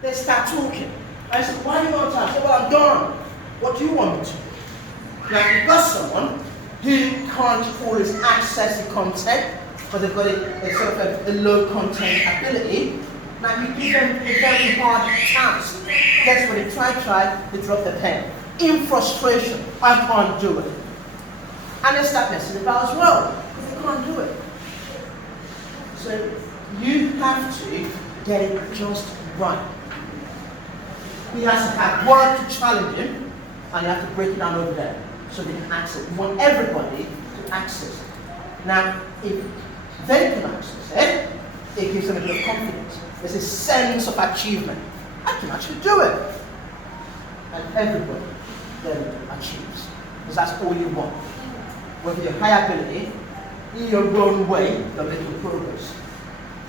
They start talking. I said, why do you want to? I said, well, I'm done. What do you want me to do? Now, you've got someone who can't always access the content, because they've got a sort of a low content ability. Now, you give them a very hard task. That's when they try, they drop the pen. In frustration, I can't do it. And they start messing about as well, because they can't do it. So, you have to get it just right. He has to have work to challenge him, and you have to break it down over there so they can access it. You want everybody to access it. Now, if they can access it, it gives them a bit of confidence. There's a sense of achievement. I can actually do it. And everybody then achieves. Because that's all you want. With your high ability, in your own way, they'll make progress.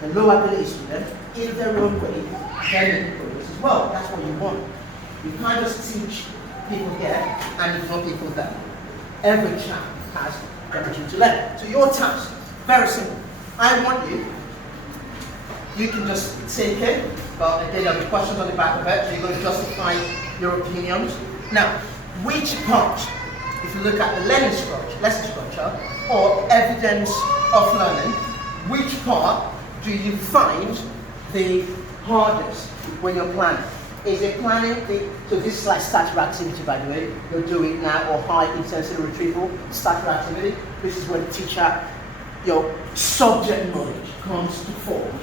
The low ability student, in their own way, they'll make progress as well. That's what you want. You can't just teach people here and ignore people there. Every child has the opportunity to learn. So your task, very simple. I want you can just take it, but again there'll be questions on the back of it, so you're going to justify your opinions. Now, which part, if you look at the lesson structure, or evidence of learning, which part do you find the hardest when you're planning? Is it planning so this is like starter activity, by the way, you're doing now, or high intensity retrieval, starter activity. This is where the teacher, your subject knowledge comes to form,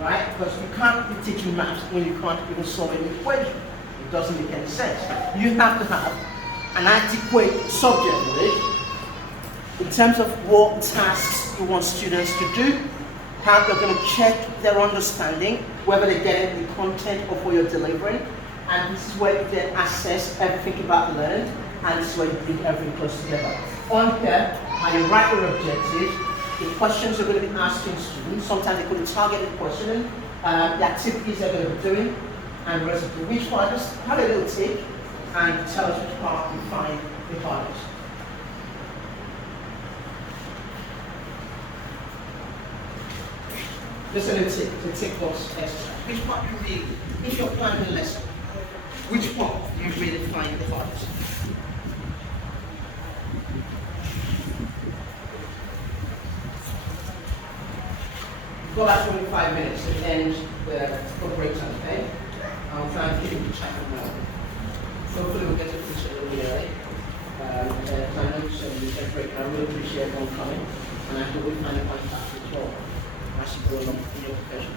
right? Because you can't be teaching maths when you can't even solve an equation. It doesn't make any sense. You have to have an adequate subject knowledge in terms of what tasks you want students to do, how you're going to check their understanding, whether they're getting the content of what you're delivering, and this is where you then assess everything about the learning, and this is where you bring everything close together. On here, how you write your objectives, the questions you're going to be asking students, sometimes they could be targeted questioning, the activities they're going to be doing, and the rest of it. Which part, just have a little take, and tell us which part you find the hardest. Just a little tip, the tick box exercise. Which part you really, if you're planning a lesson, which part you really find the hardest? We've got about 25 minutes to end the break time, okay? I'll try and keep you track of now. So hopefully we'll get to finish a little bit early. I know you said you said break. I really appreciate everyone coming, and I hope we find it fantastic as well. As you go along in your profession.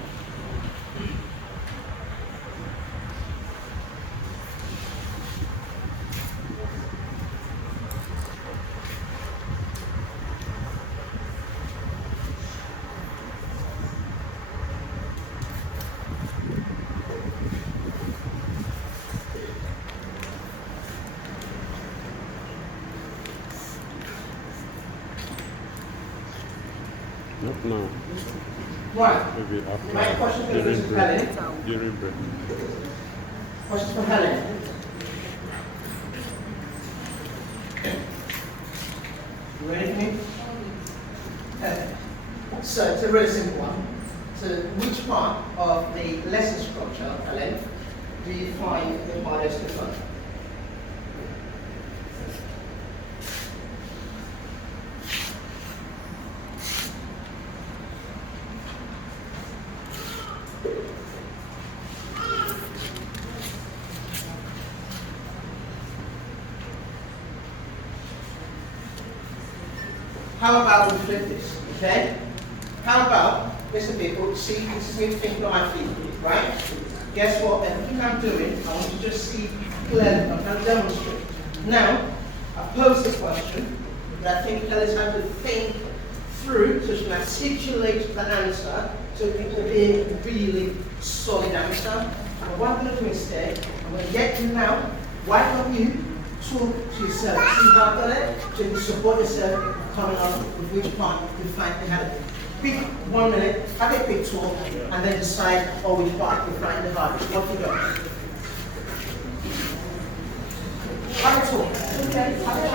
Not now. Right. Maybe after. My question for During break. Helen. During break. Question for Helen. You ready for me? Okay. So it's a really simple one. So which part of the lesson structure, Helen, do you find the hardest to follow? How about we flip this, okay? How about, listen people, see, this is me thinking on my feet, right? Guess what, everything I'm doing, I want you to just see clearly, I'm going to demonstrate. Now, I pose the question, that I think Helen's have to think through, so she can articulate the answer, so it can be a really solid answer. But what I'm going to do instead, I'm going to get you now, why don't you talk to yourself, see how I've done it, so you can support yourself coming up with which part you find the hardest. Pick 1 minute, have a quick talk, and then decide which part you find the hardest. What you got? Have a talk. Okay, have a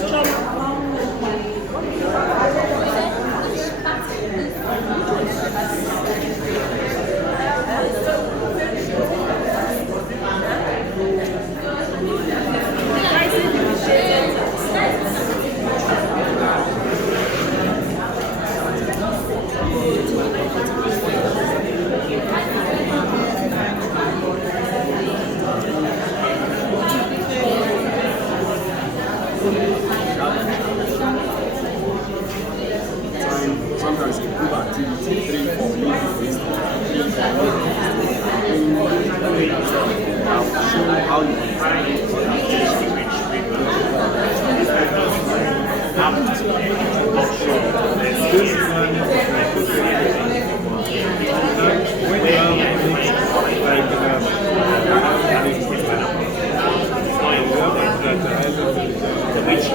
chance. how you which is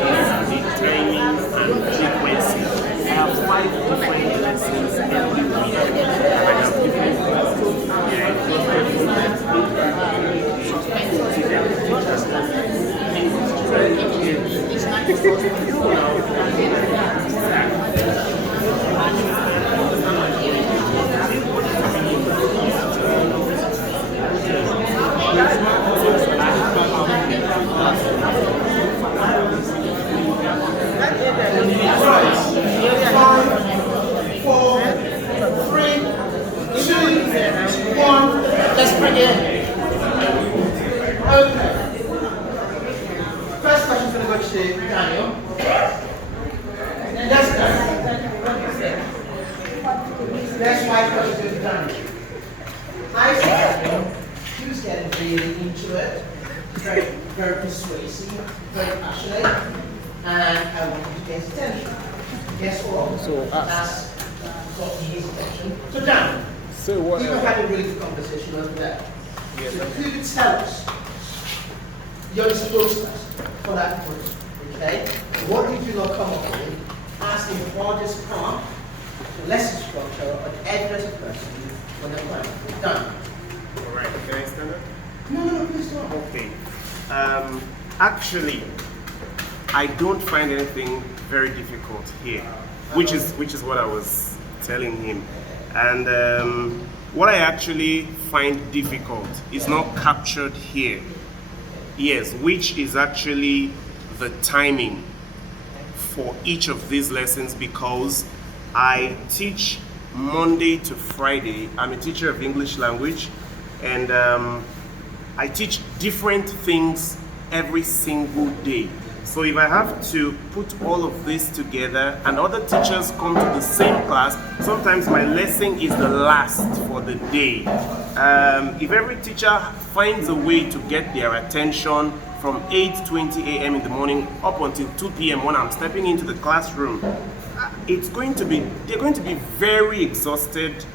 the timing and frequency. I have 5 different lessons every week. I have different Let's bring it in. Okay. First question is going to go to Daniel. Yes, Daniel. That's my question to Daniel. I said he was getting really into it, very persuasive, very passionate, and I wanted to get his attention. Guess what? So, that's got his attention. So, Daniel. So what? We were having a really good conversation over there. Yes, so could you tell us your explosiveness for that point? Okay? What did you not come up with as the hardest part, the lesson structure of every lesson person when they're playing? Done. Alright, can I stand up? No, please don't. Okay. Actually, I don't find anything very difficult here, which is what I was telling him. And what I actually find difficult is not captured here. Yes, which is actually the timing for each of these lessons, because I teach Monday to Friday. I'm a teacher of English language, and I teach different things every single day. So if I have to put all of this together and other teachers come to the same class, sometimes my lesson is the last for the day. If every teacher finds a way to get their attention from 8:20 a.m. in the morning up until 2 p.m. when I'm stepping into the classroom, they're going to be very exhausted.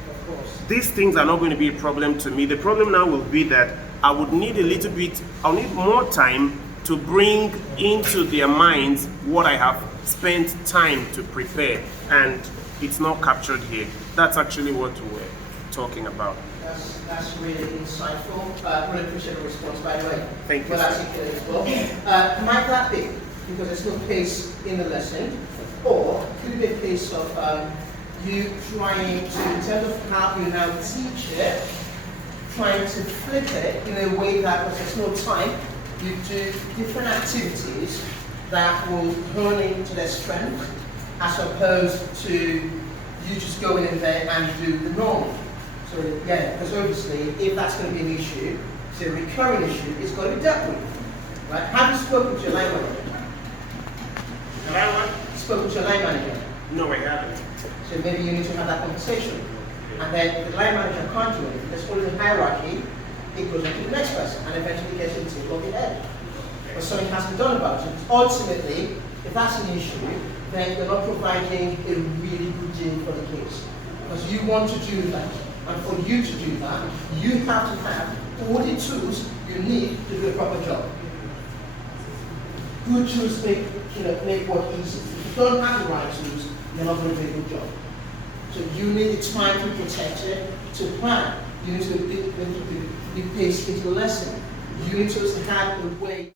These things are not going to be a problem to me. The problem now will be that I'll need more time to bring into their minds what I have spent time to prepare, and it's not captured here. That's actually what we're talking about. That's really insightful. Really appreciate the response, by the way. Thank you. Well articulated as well. Might that be because there's no pace in the lesson, or could it be a case of you trying to, in terms of how you now teach it, trying to flip it in a way that, because there's no time, you do different activities that will hone into their strength, as opposed to you just going in there and do the normal. So yeah, because obviously if that's going to be an issue, it's a recurring issue, it's got to be dealt with. Right? Have you spoken to your line manager? Have I Spoken to your line manager? No, I haven't. So maybe you need to have that conversation. And then the line manager can't do it. There's always a hierarchy. It goes on to the next person and eventually gets into the head. But something has to be done about it. Ultimately, if that's an issue, then you're not providing a really good deal for the kids. Because you want to do that. And for you to do that, you have to have all the tools you need to do a proper job. Good tools make work easy. If you don't have the right tools, you're not going to do a good job. So you need the time to protect it, to plan. You need to be paced into the lesson. You need to have a way.